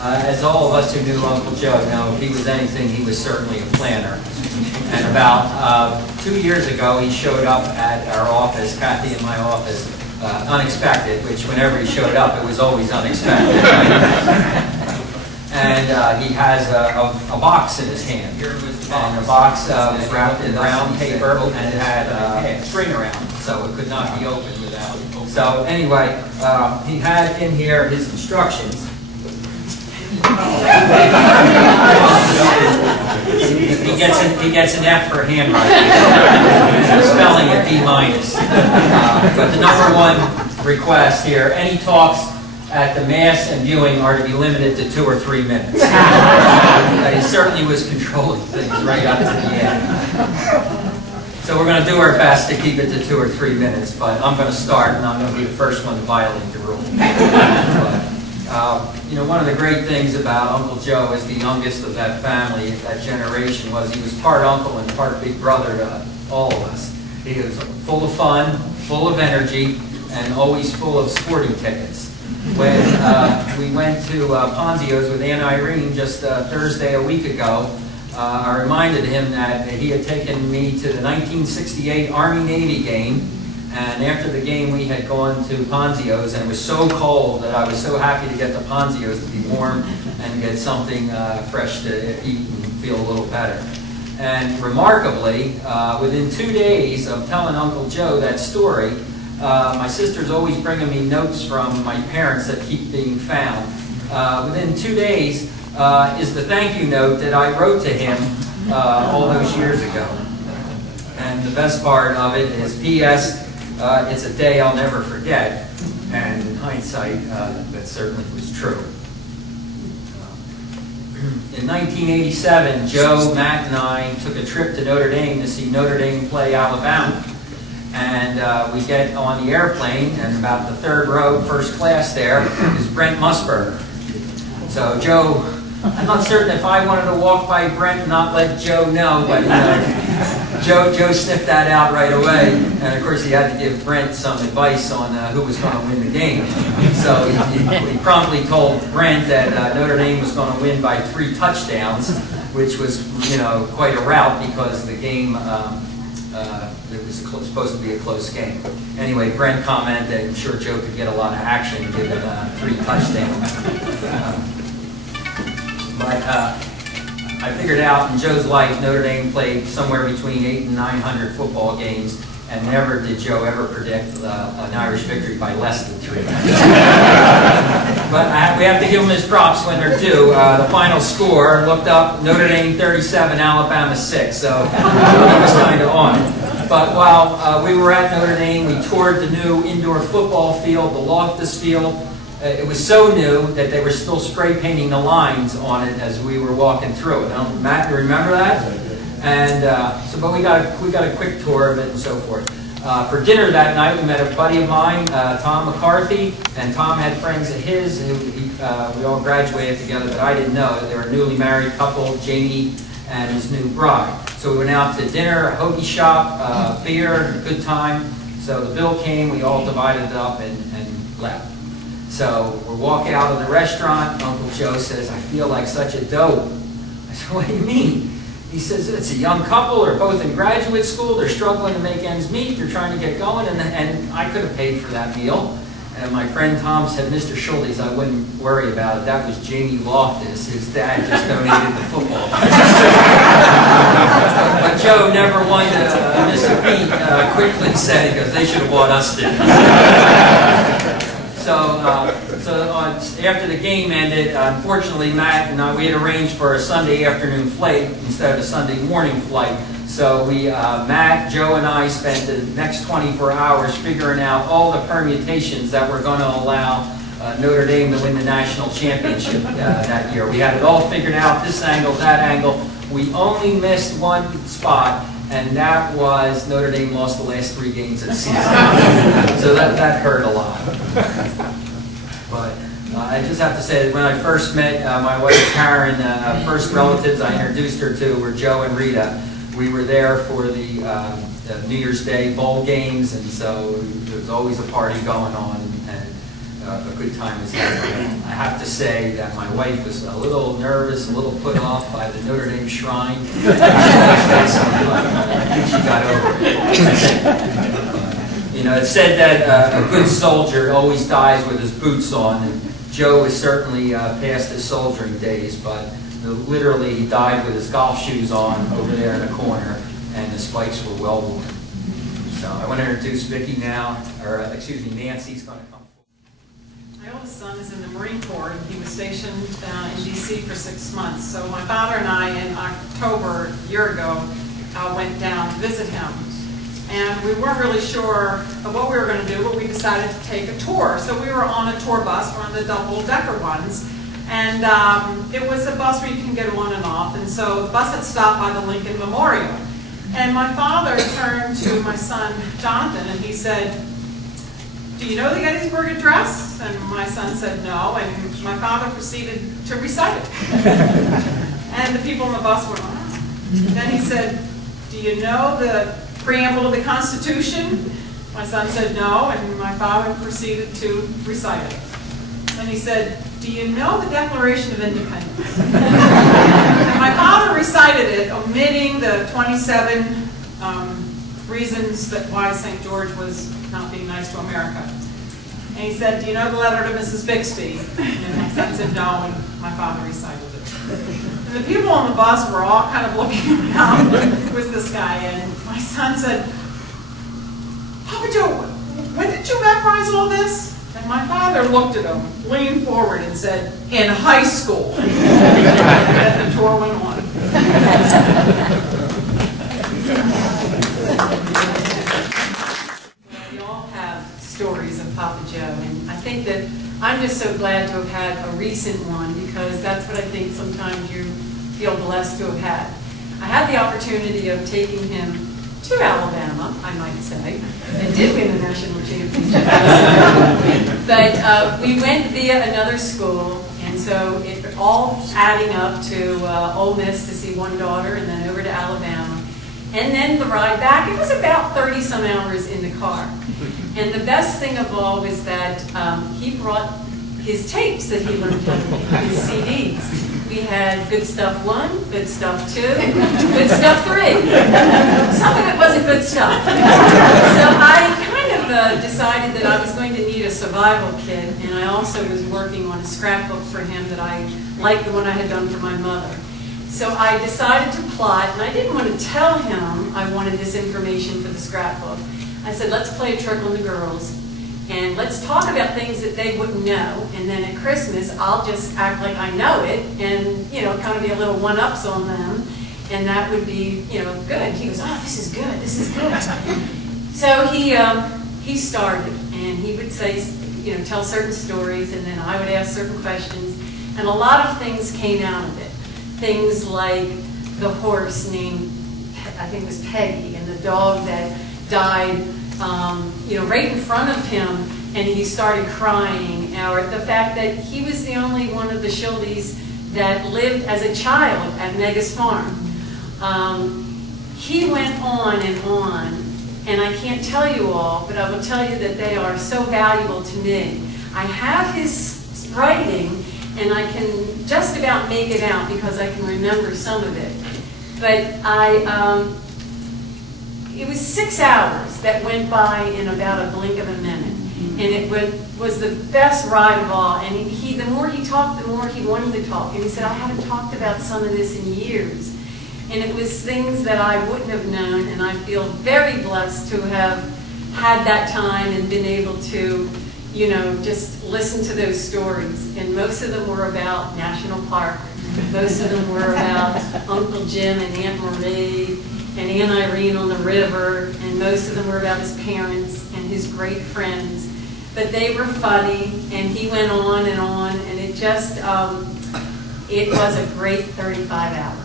As all of us who knew Uncle Joe know, if he was anything, he was certainly a planner. And about 2 years ago, he showed up at our office, Kathy and my office, unexpected, which whenever he showed up, it was always unexpected. And he has a box in his hand. And the box was wrapped in brown paper and had a string around, so it could not be opened without. So anyway, he had in here his instructions. He gets an F for handwriting. Spelling a D-. But the #1 request here, any talks at the Mass and viewing are to be limited to 2 or 3 minutes. He certainly was controlling things right up to the end. So we're going to do our best to keep it to 2 or 3 minutes, but I'm going to start, and I'm going to be the first one to violate the rule. But, you know, one of the great things about Uncle Joe, as the youngest of that family, that generation, was he was part uncle and part big brother to all of us. He was full of fun, full of energy, and always full of sporting tickets. When we went to Ponzio's with Aunt Irene just Thursday a week ago, I reminded him that he had taken me to the 1968 Army-Navy game, and after the game we had gone to Ponzio's, and it was so cold that I was so happy to get to Ponzio's to be warm and get something fresh to eat and feel a little better. And remarkably, within 2 days of telling Uncle Joe that story, my sister's always bringing me notes from my parents that keep being found. Within 2 days is the thank you note that I wrote to him all those years ago. And the best part of it is, P.S., it's a day I'll never forget. And in hindsight, that certainly was true. In 1987, Joe, Matt, and I took a trip to Notre Dame to see Notre Dame play Alabama. And we get on the airplane, and about the 3rd row, first class there, is Brent Musburger. So Joe, I'm not certain if I wanted to walk by Brent and not let Joe know, but Joe sniffed that out right away. And of course he had to give Brent some advice on who was going to win the game. So he promptly told Brent that Notre Dame was going to win by 3 touchdowns, which was, you know, quite a rout because the game it was supposed to be a close game. Anyway, Brent commented, I'm sure Joe could get a lot of action given 3 touchdowns. But I figured out in Joe's life, Notre Dame played somewhere between 800 and 900 football games, and never did Joe ever predict an Irish victory by less than 3. But we have to give him his props when they're due. The final score, looked up, Notre Dame 37, Alabama 6, so he was kind of on it. But while we were at Notre Dame, we toured the new indoor football field, the Loftus Field. It was so new that they were still spray painting the lines on it as we were walking through it. Matt, you remember that? And but we got a quick tour of it and so forth. For dinner that night, we met a buddy of mine, Tom McCarthy, and Tom had friends of his who we all graduated together, but I didn't know. They were a newly married couple, Jamie and his new bride. So we went out to dinner, a hoagie shop, beer, good time. So the bill came, we all divided it up and left. So we walk out of the restaurant. Uncle Joe says, I feel like such a dope. I said, what do you mean? He says, it's a young couple. They're both in graduate school. They're struggling to make ends meet. They're trying to get going. And I could have paid for that meal. And my friend Tom said, Mr. Schultes, I wouldn't worry about it. That was Jamie Loftus. His dad just donated the football. But Joe, never one to miss a beat, quickly said, because they should have bought us dinner. So after the game ended, unfortunately, Matt and I, we had arranged for a Sunday afternoon flight instead of a Sunday morning flight. So Matt, Joe, and I spent the next 24 hours figuring out all the permutations that were going to allow Notre Dame to win the national championship that year. We had it all figured out, this angle, that angle. We only missed one spot, and that was Notre Dame lost the last 3 games of the season. So that hurt a lot. But I just have to say that when I first met my wife Karen, first relatives I introduced her to were Joe and Rita. We were there for the New Year's Day bowl games, and so there was always a party going on. And a good time as ever. I have to say that my wife was a little nervous, a little put off by the Notre Dame shrine. I think she got over it. You know, it's said that a good soldier always dies with his boots on, and Joe is certainly past his soldiering days, but literally he died with his golf shoes on over there in the corner, and the spikes were well worn. So I want to introduce Vicki now, or excuse me, Nancy's going to come. My oldest son is in the Marine Corps, and he was stationed in D.C. for 6 months. So my father and I, in October, a year ago, went down to visit him. And we weren't really sure of what we were going to do, but we decided to take a tour. So we were on a tour bus, one of the double-decker ones. And it was a bus where you can get on and off. And so the bus had stopped by the Lincoln Memorial. And my father turned to my son, Jonathan, and he said, "Do you know the Gettysburg Address?" And my son said no, and my father proceeded to recite it. And the people on the bus were, "Oh." Then he said, "Do you know the preamble of the Constitution?" My son said no, and my father proceeded to recite it. Then he said, "Do you know the Declaration of Independence?" And my father recited it, omitting the 27 reasons that why St. George was not being nice to America. And he said, "Do you know the letter to Mrs. Bixby?" And my son said no, and my father recited it. And the people on the bus were all kind of looking around. Who was this guy? And my son said, "Papa Joe, when did you memorize all this?" And my father looked at him, leaned forward, and said, "In high school." And the tour went on. We all have stories of Papa Joe, and I think that I'm just so glad to have had a recent one, because that's what I think sometimes you feel blessed to have had. I had the opportunity of taking him to Alabama, I might say, and did win the national championship. But we went via another school, and so it all adding up to Ole Miss to see one daughter, and then over to Alabama. And then the ride back, it was about 30-some hours in the car. And the best thing of all was that he brought his tapes that he learned how to make, his CDs. We had Good Stuff 1, Good Stuff 2, Good Stuff 3. Some of it wasn't good stuff. So I kind of decided that I was going to need a survival kit, and I also was working on a scrapbook for him that I liked, the one I had done for my mother. So I decided to plot, and I didn't want to tell him I wanted this information for the scrapbook. I said, let's play a trick on the girls, and let's talk about things that they wouldn't know, and then at Christmas I'll just act like I know it, and kind of be a little one-ups on them, and that would be good. He goes, "Oh, this is good, this is good." So he started, and he would say, tell certain stories, and then I would ask certain questions, and a lot of things came out of it. Things like the horse named, I think it was Peggy, and the dog that died right in front of him, and he started crying, or the fact that he was the only one of the Schultes that lived as a child at Mega's farm. He went on, and I can't tell you all, but I will tell you that they are so valuable to me. I have his writing, and I can just about make it out because I can remember some of it. But it was 6 hours that went by in about a blink of a minute. And it was the best ride of all. And the more he talked, the more he wanted to talk. And he said, "I haven't talked about some of this in years." And it was things that I wouldn't have known, and I feel very blessed to have had that time and been able to, just listen to those stories. And most of them were about National Park. Most of them were about Uncle Jim and Aunt Marie and Aunt Irene on the river, and most of them were about his parents and his great friends. But they were funny, and he went on, and it just, it was a great 35 hours.